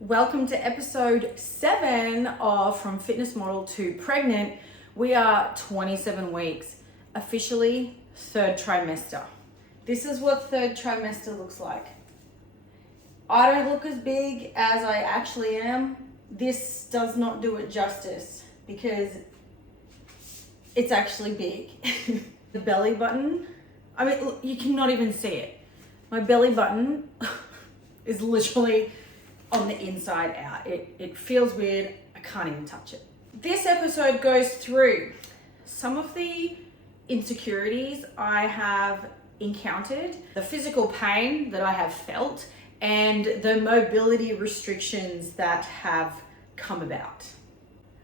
Welcome to episode 7 of From Fitness Model to Pregnant. We are 27 weeks, officially third trimester. This is what third trimester looks like. I don't look as big as I actually am. This does not do it justice because it's actually big. The belly button, I mean, look, you cannot even see it. My belly button is literally on the inside out. It feels weird. I can't even touch it. This episode goes through some of the insecurities I have encountered, the physical pain that I have felt, and the mobility restrictions that have come about.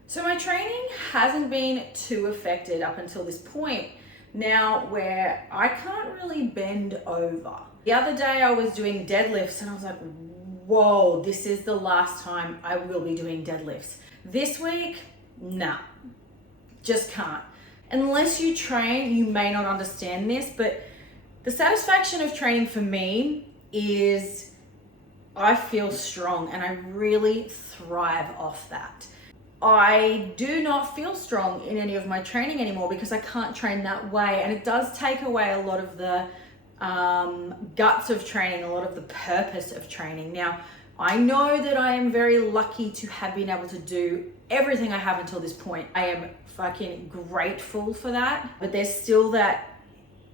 So my training hasn't been too affected up until this point now where I can't really bend over. The other day I was doing deadlifts and I was like, whoa, this is the last time I will be doing deadlifts. This week, nah, just can't. Unless you train, you may not understand this, but the satisfaction of training for me is I feel strong and I really thrive off that. I do not feel strong in any of my training anymore because I can't train that way, and it does take away a lot of the guts of training, a lot of the purpose of training. Now, I know that I am very lucky to have been able to do everything I have until this point. I am fucking grateful for that, but there's still that,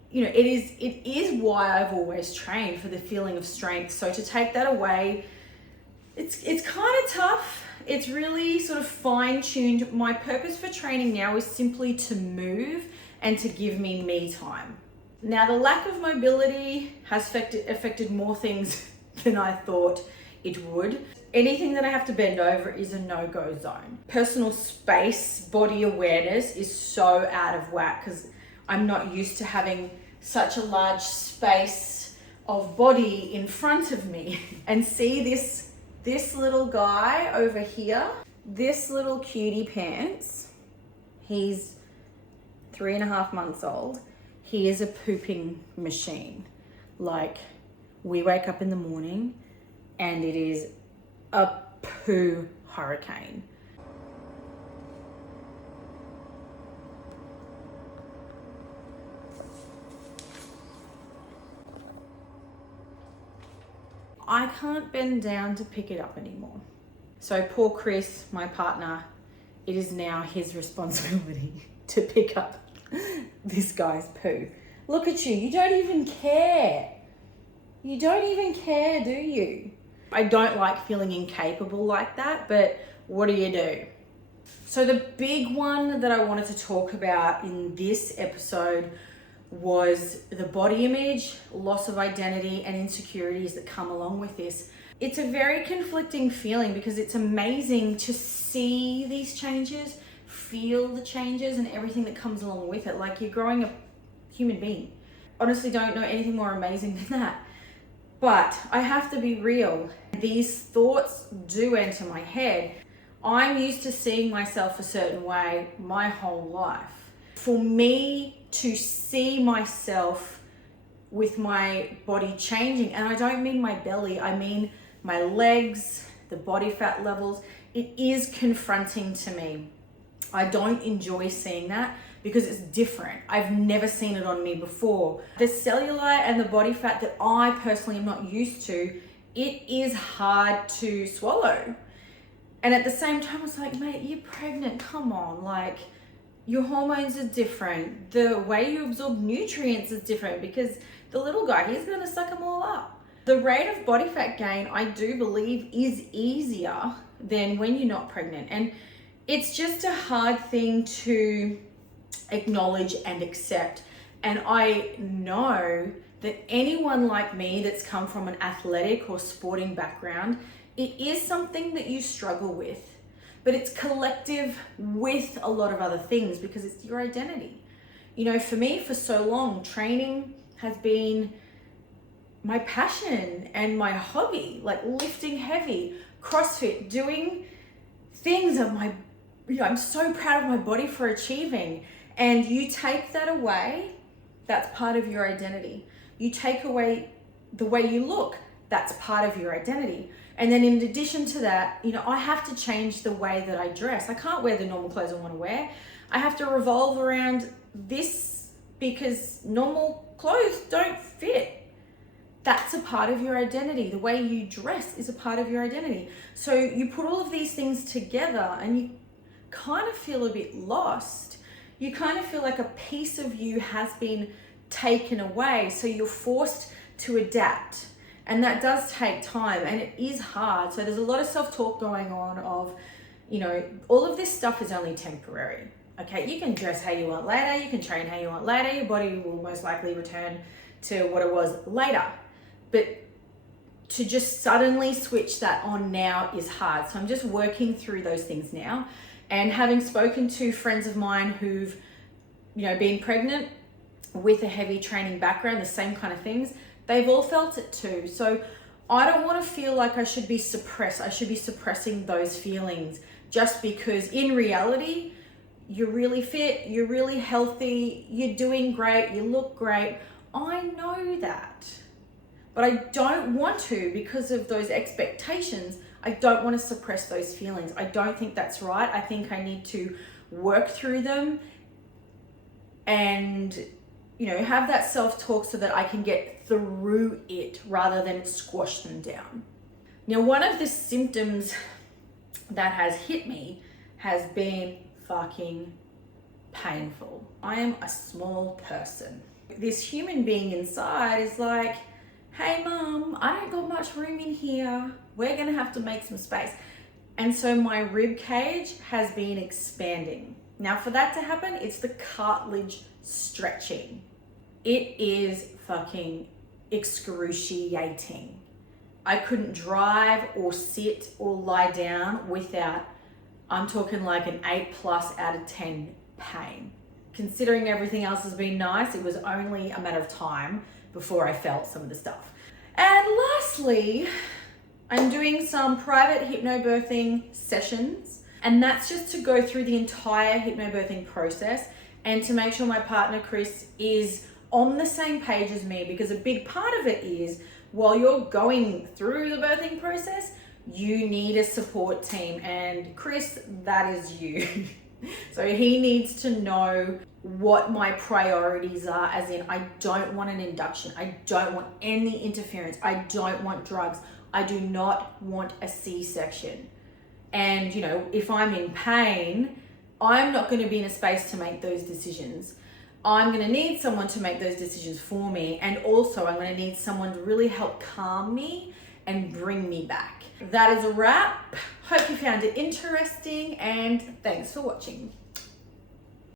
it is why I've always trained, for the feeling of strength. So to take that away, it's kind of tough. It's really sort of fine-tuned. My purpose for training now is simply to move and to give me time. Now, the lack of mobility has affected more things than I thought it would. Anything that I have to bend over is a no-go zone. Personal space, body awareness is so out of whack because I'm not used to having such a large space of body in front of me. And see this little guy over here, this little cutie pants, he's 3.5 months old. He is a pooping machine. Like, we wake up in the morning and it is a poo hurricane. I can't bend down to pick it up anymore. So poor Chris, my partner, it is now his responsibility to pick up this guy's poo. Look at you, you don't even care. You don't even care, do you? I don't like feeling incapable like that, but what do you do? So the big one that I wanted to talk about in this episode was the body image, loss of identity, and insecurities that come along with this. It's a very conflicting feeling because it's amazing to see these changes, feel the changes and everything that comes along with it. Like, you're growing a human being. Honestly, don't know anything more amazing than that. But I have to be real. These thoughts do enter my head. I'm used to seeing myself a certain way my whole life. For me to see myself with my body changing, and I don't mean my belly, I mean my legs, the body fat levels, it is confronting to me. I don't enjoy seeing that because it's different. I've never seen it on me before. The cellulite and the body fat that I personally am not used to, it is hard to swallow. And at the same time, it's like, mate, you're pregnant, come on. Like, your hormones are different. The way you absorb nutrients is different because the little guy, he's gonna suck them all up. The rate of body fat gain, I do believe, is easier than when you're not pregnant. And it's just a hard thing to acknowledge and accept. And I know that anyone like me that's come from an athletic or sporting background, it is something that you struggle with, but it's collective with a lot of other things because it's your identity. For me, for so long, training has been my passion and my hobby, like lifting heavy, CrossFit, doing things that I'm so proud of my body for achieving. And you take that away, that's part of your identity. You take away the way you look, That's part of your identity. And then in addition to that, you know, I have to change the way that I dress. I can't wear the normal clothes I want to wear. I have to revolve around this because normal clothes don't fit. That's a part of your identity. The way you dress is a part of your identity. So you put all of these things together and you kind of feel a bit lost. You kind of feel like a piece of you has been taken away. So you're forced to adapt. And that does take time and it is hard. So there's a lot of self-talk going on of, you know, all of this stuff is only temporary. Okay, you can dress how you want later, you can train how you want later, your body will most likely return to what it was later. But to just suddenly switch that on now is hard. So I'm just working through those things now. And having spoken to friends of mine who've, you know, been pregnant with a heavy training background, the same kind of things, they've all felt it too. So I don't want to feel like I should be suppressed. I should be suppressing those feelings just because in reality, you're really fit, you're really healthy, you're doing great, you look great. I know that. But I don't want to, because of those expectations, I don't want to suppress those feelings. I don't think that's right. I think I need to work through them and, you know, have that self-talk so that I can get through it rather than squash them down. Now, one of the symptoms that has hit me has been fucking painful. I am a small person. This human being inside is like, hey mom, I don't got much room in here. We're gonna have to make some space. And so my rib cage has been expanding. Now for that to happen, it's the cartilage stretching. It is fucking excruciating. I couldn't drive or sit or lie down without, I'm talking like an 8+ out of 10 pain. Considering everything else has been nice, it was only a matter of time before I felt some of the stuff. And lastly, I'm doing some private hypnobirthing sessions, and that's just to go through the entire hypnobirthing process and to make sure my partner Chris is on the same page as me, because a big part of it is while you're going through the birthing process, you need a support team, and Chris, that is you. So he needs to know what my priorities are, as in I don't want an induction, I don't want any interference, I don't want drugs, I do not want a C-section. And you know, if I'm in pain, I'm not going to be in a space to make those decisions. I'm going to need someone to make those decisions for me, and also I'm going to need someone to really help calm me and bring me back. That is a wrap. Hope you found it interesting, and thanks for watching.